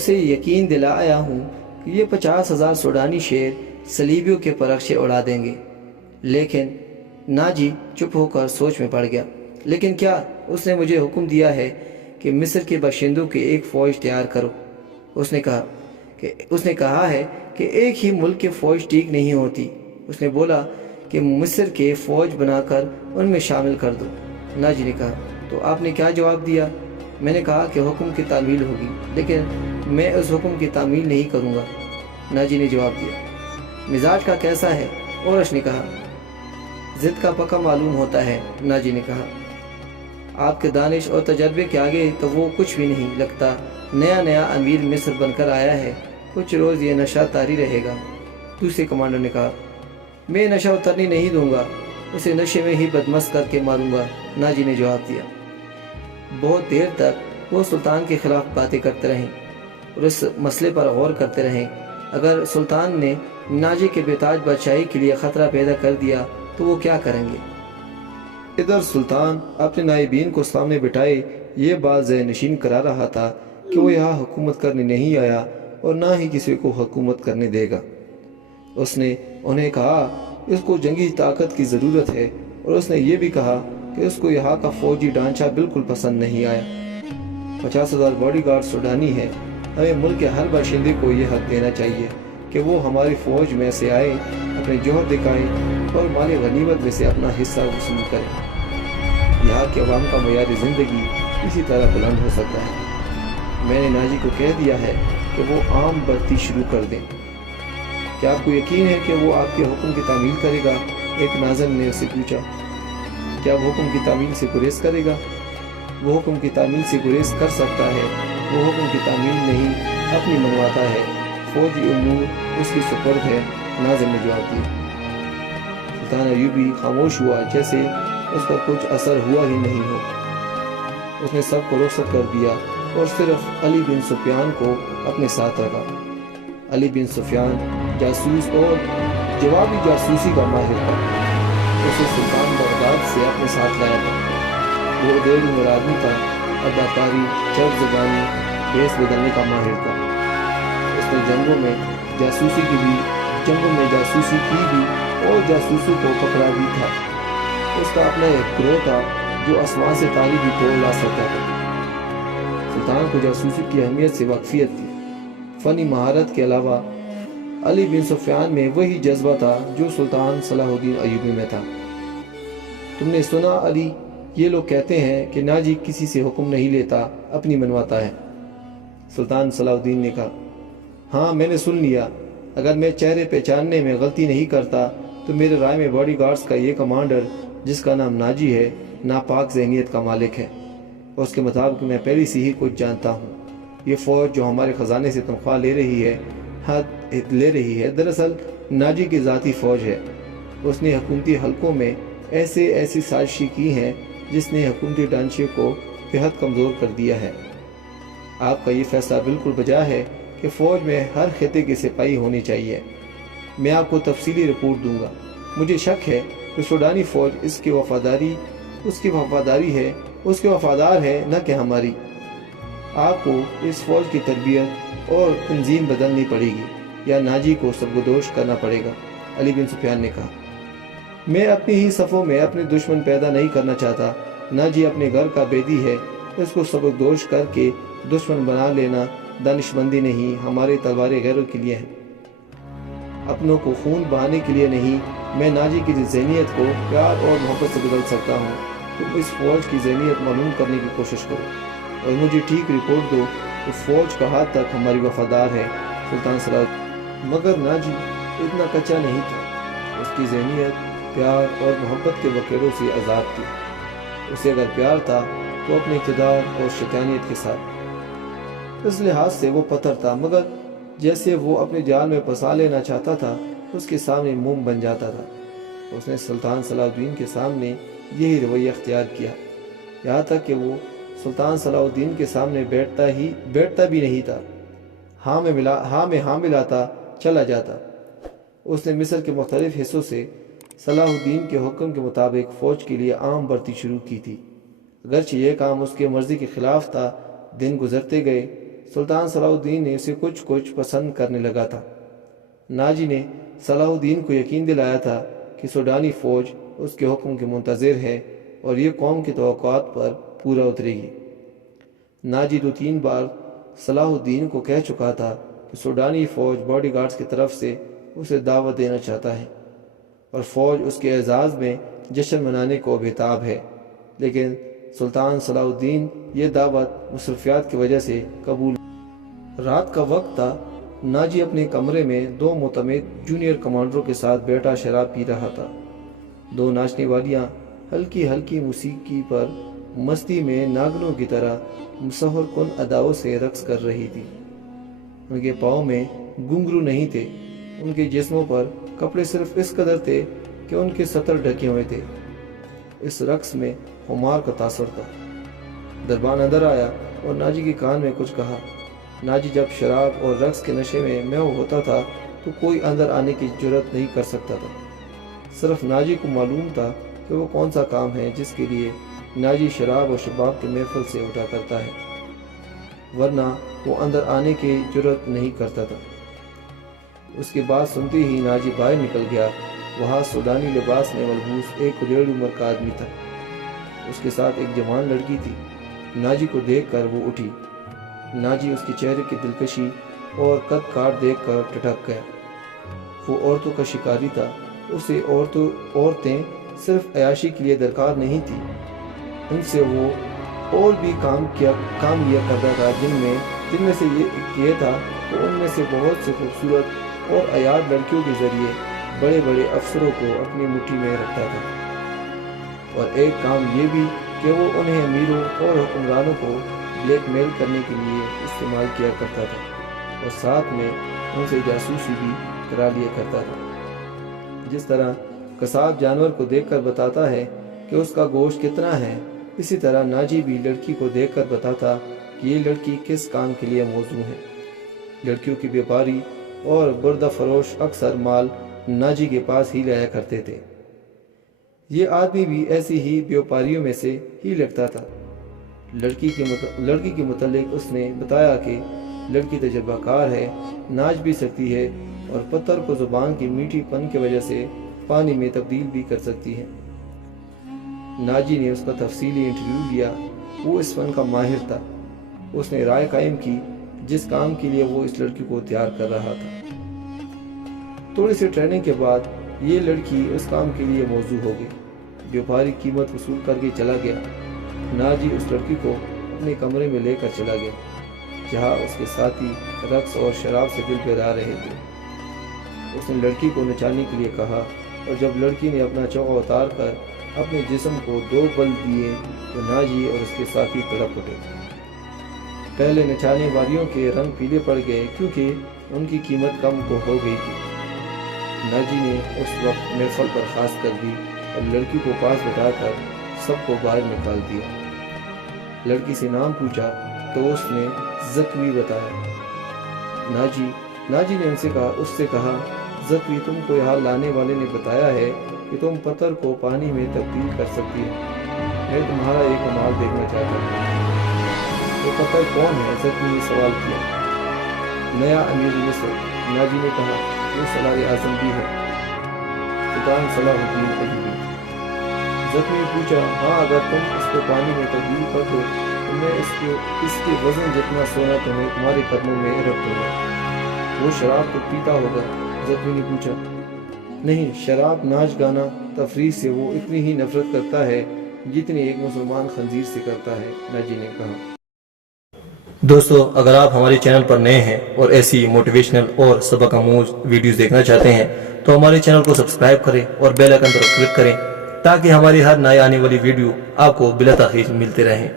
اسے یقین دلایا ہوں کہ یہ 50,000 سوڈانی شیر صلیبیوں کے پرخشے اڑا دیں گے۔ لیکن ناجی چپ ہو کر سوچ میں پڑ گیا۔ لیکن کیا؟ اس نے مجھے حکم دیا ہے کہ مصر کے باشندوں کی ایک فوج تیار کرو۔ اس نے کہا ہے کہ ایک ہی ملک کی فوج ٹھیک نہیں ہوتی۔ اس نے بولا کہ مصر کے فوج بنا کر ان میں شامل کر دو۔ ناجی نے کہا، تو آپ نے کیا جواب دیا؟ میں نے کہا کہ حکم کی تعمیل ہوگی، لیکن میں اس حکم کی تعمیل نہیں کروں گا۔ ناجی نے جواب دیا، مزاج کا کیسا ہے؟ اورش نے کہا، ضد کا پکا معلوم ہوتا ہے۔ ناجی نے کہا، آپ کے دانش اور تجربے کے آگے تو وہ کچھ بھی نہیں لگتا۔ نیا امیر مصر بن کر آیا ہے، کچھ روز یہ نشہ طاری رہے گا۔ دوسرے کمانڈر نے کہا، میں نشہ اترنے نہیں دوں گا، اسے نشے میں ہی بدمست کر کے ماروں گا۔ ناجی نے جواب دیا۔ بہت دیر تک وہ سلطان کے خلاف باتیں کرتے رہیں اور اس مسئلے پر غور کرتے رہیں۔ اگر سلطان نے ناجی کے بےتاج بادشاہی کے لیے خطرہ پیدا کر دیا تو وہ کیا کریں گے؟ ادھر سلطان اپنے نائبین کو سامنے بٹھائے یہ بات ذہن نشین کرا رہا تھا کہ وہ یہاں حکومت کرنے نہیں آیا اور نہ ہی کسی کو حکومت کرنے دے گا۔ اس نے انہیں کہا اس کو جنگی طاقت کی ضرورت ہے، اور اس نے یہ بھی کہا کہ اس کو یہاں کا فوجی ڈھانچہ بالکل پسند نہیں آیا۔ 50,000 باڈی گارڈ سوڈانی ہے، ہمیں ملک کے ہر باشندے کو یہ حق دینا چاہیے کہ وہ ہماری فوج میں سے آئے، اپنے جوہر دکھائیں اور مال غنیمت میں سے اپنا حصہ وصول کریں۔ یہاں کے عوام کا معیار زندگی اسی طرح بلند ہو سکتا ہے۔ میں نے ناجی کو کہہ دیا ہے کہ وہ عام بھرتی شروع کر دیں۔ کیا آپ کو یقین ہے کہ وہ آپ کے حکم کی تعمیل کرے گا؟ ایک ناظم نے اسے پوچھا۔ کیا وہ حکم کی تعمیل سے گریز کرے گا؟ وہ حکم کی تعمیل سے گریز کر سکتا ہے، وہ حکم کی تعمیل نہیں اپنی منواتا ہے۔ فوجی امور اس کی سپرد ہے، ناظم نے جواب دیا۔ سلطان ایوبی خاموش ہوا، جیسے اس پر کچھ اثر ہوا ہی نہیں ہو۔ اس نے سب کو رخصت کر دیا اور صرف علی بن سفیان کو اپنے ساتھ رکھا۔ علی بن سفیان جاسوس اور جوابی جاسوسی کا ماہر تھا۔ اسے سلطان بغداد سے اپنے ساتھ لایا تھا۔ وہ دیر مرادی تھا، اداکاری، چرب زبانی، بیس بدلنے کا ماہر تھا۔ اس نے جنگوں میں جاسوسی کی بھی اور جاسوسوں کو پکڑا بھی تھا۔ اس کا اپنا ایک گروہ تھا جو آسمان سے تاری بھی توڑ لا سکتا تھا۔ سلطان کو جاسوسی کی اہمیت سے واقفیت تھی۔ فنی مہارت کے علاوہ علی بن سفیان میں وہی جذبہ تھا جو سلطان صلاح الدین ایوبی میں تھا۔ تم نے سنا علی، یہ لوگ کہتے ہیں کہ ناجی کسی سے حکم نہیں لیتا، اپنی منواتا ہے۔ سلطان صلاح الدین نے کہا، ہاں میں نے سن لیا۔ اگر میں چہرے پہچاننے میں غلطی نہیں کرتا تو میرے رائے میں باڈی گارڈز کا یہ کمانڈر جس کا نام ناجی ہے ناپاک ذہنیت کا مالک ہے، اور اس کے مطابق میں پہلے سے ہی کچھ جانتا ہوں۔ یہ فوج جو ہمارے خزانے سے تنخواہ لے رہی ہے دراصل ناجی کی ذاتی فوج ہے۔ اس نے حکومتی حلقوں میں ایسی سازشیں کی ہیں جس نے حکومتی ڈھانچے کو بہت کمزور کر دیا ہے۔ آپ کا یہ فیصلہ بالکل بجا ہے کہ فوج میں ہر خطے کی سپاہی ہونی چاہیے۔ میں آپ کو تفصیلی رپورٹ دوں گا۔ مجھے شک ہے کہ سوڈانی فوج اس کی وفادار ہے نہ کہ ہماری۔ آپ کو اس فوج کی تربیت اور تنظیم بدلنی پڑے گی یا ناجی کو سبکدوش کرنا پڑے گا، علی بن سفیان نے کہا۔ میں اپنی ہی صفوں میں اپنے دشمن پیدا نہیں کرنا چاہتا۔ ناجی اپنے گھر کا بیدی ہے، اس کو سبکدوش کر کے دشمن بنا لینا دانش مندی نہیں۔ ہمارے تلواریں غیروں کے لیے ہیں، اپنوں کو خون بہانے کے لیے نہیں۔ میں ناجی کی ذہنیت کو پیار اور محبت سے بدل سکتا ہوں۔ تم اس فوج کی ذہنیت معلوم کرنے کی کوشش کرو اور مجھے ٹھیک رپورٹ دو کہ فوج کا ہاتھ تک ہماری وفادار ہے۔ سلطان صلاح مگر ناجی اتنا کچا نہیں تھا۔ اس کی ذہنیت پیار اور محبت کے وکیروں سے آزاد تھی۔ اسے اگر پیار تھا تو اپنے اقتدار اور شیطانیت کے ساتھ۔ اس لحاظ سے وہ پتھر تھا، مگر جیسے وہ اپنے جال میں پھنسا لینا چاہتا تھا اس کے سامنے موم بن جاتا تھا۔ اس نے سلطان صلاح الدین کے سامنے یہی رویہ اختیار کیا، یہاں تک کہ وہ سلطان صلاح الدین کے سامنے بیٹھتا بھی نہیں تھا۔ ہاں میں ہاں ملاتا چلا جاتا۔ اس نے مصر کے مختلف حصوں سے صلاح الدین کے حکم کے مطابق فوج کے لیے عام بھرتی شروع کی تھی، اگرچہ یہ کام اس کے مرضی کے خلاف تھا۔ دن گزرتے گئے، سلطان صلاح الدین نے اسے کچھ پسند کرنے لگا تھا۔ ناجی نے صلاح الدین کو یقین دلایا تھا کہ سوڈانی فوج اس کے حکم کے منتظر ہے اور یہ قوم کی توقعات پر پورا اترے گی۔ ناجی 2-3 بار صلاح الدین کو کہہ چکا تھا کہ سوڈانی فوج باڈی گارڈز کی طرف سے اسے دعوت دینا چاہتا ہے اور فوج اس کے اعزاز میں جشن منانے کو بےتاب ہے، لیکن سلطان صلاح الدین یہ دعوت مصروفیات کی وجہ سے قبول۔ رات کا وقت تھا۔ ناجی اپنے کمرے میں 2 معتمد جونیئر کمانڈروں کے ساتھ بیٹھا شراب پی رہا تھا۔ 2 ناچنے والیاں ہلکی ہلکی موسیقی پر مستی میں ناگنوں کی طرح مسحر کن اداؤں سے رقص کر رہی تھی۔ ان کے پاؤں میں گھنگرو نہیں تھے، ان کے جسموں پر کپڑے صرف اس قدر تھے کہ ان کے سطر ڈھکے ہوئے تھے۔ اس رقص میں خمار کا تاثر تھا۔ دربان اندر آیا اور ناجی کے کان میں کچھ کہا۔ ناجی جب شراب اور رقص کے نشے میں محو ہوتا تھا تو کوئی اندر آنے کی جرات نہیں کر سکتا تھا۔ صرف ناجی کو معلوم تھا کہ وہ کون سا کام ہے جس کے لیے ناجی شراب اور شباب کے محفل سے اٹھا کرتا ہے، ورنہ وہ اندر آنے کی جرات نہیں کرتا تھا۔ اس کی بات سنتے ہی ناجی باہر نکل گیا۔ وہاں سوڈانی لباس میں ملبوس ایک ادھیڑ عمر کا آدمی تھا۔ اس کے ساتھ ایک جوان لڑکی تھی۔ ناجی کو دیکھ کر وہ اٹھی۔ ناجی اس کے چہرے کی دلکشی اور قد کاٹ دیکھ کر ٹھٹک گیا۔ وہ عورتوں کا شکاری تھا۔ اسے عورتیں صرف عیاشی کے لیے درکار نہیں تھی، ان سے وہ اور بھی کام لیا کرتا تھا، جن میں سے یہ تھا کہ ان میں سے بہت سے خوبصورت اور عیاد لڑکیوں کے ذریعے بڑے بڑے افسروں کو اپنی مٹھی میں رکھتا تھا، اور ایک کام یہ بھی کہ وہ انہیں امیروں اور حکمرانوں کو بلیک میل کرنے کے لیے استعمال کیا کرتا تھا، اور ساتھ میں ان سے جاسوسی بھی کرا لیا کرتا تھا۔ جس طرح قصاب جانور کو دیکھ کر بتاتا ہے کہ اس کا گوشت کتنا ہے، اسی طرح ناجی بھی لڑکی کو دیکھ کر بتاتا کہ یہ لڑکی کس کام کے لیے موزوں ہے۔ لڑکیوں کی بیپاری اور بردہ فروش اکثر مال ناجی کے پاس ہی لایا کرتے تھے۔ یہ آدمی بھی ایسی ہی بیوپاریوں میں سے ہی لگتا تھا۔ لڑکی کے متعلق اس نے بتایا کہ لڑکی تجربہ کار ہے، ناچ بھی سکتی ہے اور پتھر کو زبان کی میٹھی پن کی وجہ سے پانی میں تبدیل بھی کر سکتی ہے۔ ناجی نے اس کا تفصیلی انٹرویو لیا۔ وہ اس فن کا ماہر تھا۔ اس نے رائے قائم کی جس کام کے لیے وہ اس لڑکی کو تیار کر رہا تھا۔ تھوڑی سی ٹریننگ کے بعد یہ لڑکی اس کام کے لیے موزوں ہو گئی۔ بیوپاری قیمت وصول کر کے چلا گیا۔ ناجی اس لڑکی کو اپنے کمرے میں لے کر چلا گیا، جہاں اس کے ساتھی رقص اور شراب سے دل بہلا رہے تھے۔ اس نے لڑکی کو نچانے کے لیے کہا، اور جب لڑکی نے اپنا چوغا اتار کر اپنے جسم کو 2 بل دیے تو ناجی اور اس کے ساتھی تڑپ اٹھے۔ پہلے نچانے والیوں کے رنگ پیلے پڑ گئے کیونکہ ان کی قیمت کم ہو گئی تھی۔ ناجی نے اس وقت محفل پر خاص کر دی اور لڑکی کو پاس بٹھا کر سب کو باہر نکال دیا۔ لڑکی سے نام پوچھا تو اس نے زکوی بتایا۔ ناجی نے اس سے کہا زکوی، تم کو یہاں لانے والے نے بتایا ہے کہ تم پتھر کو پانی میں تبدیل کر سکتی ہو۔ میں تمہارا ایک کمال دیکھنا چاہتا ہوں۔ وہ پتھر کون ہے؟ زکوی نے سوال کیا۔ نیا امیر مصر، ناجی نے کہا، وہ صدر اعظم بھی ہے، سلطان صلاح الدین ایوبی۔ زکوی نے پوچھا، ہاں اگر تم اس کو پانی میں تبدیل کر دو تو میں اس کے وزن جتنا سونا تمہارے قدموں میں رکھ دوں گا۔ وہ شراب تو پیتا ہوگا؟ زکوی نے پوچھا۔ نہیں، شراب، ناچ گانا، تفریح سے وہ اتنی ہی نفرت کرتا ہے جتنی ایک مسلمان خنزیر سے کرتا ہے، ناجی نے کہا۔ دوستو، اگر آپ ہمارے چینل پر نئے ہیں اور ایسی موٹیویشنل اور سبق آموز ویڈیوز دیکھنا چاہتے ہیں تو ہمارے چینل کو سبسکرائب کریں اور بیل آئکن پر کلک کریں تاکہ ہماری ہر نئے آنے والی ویڈیو آپ کو بلا تاخیر ملتے رہیں۔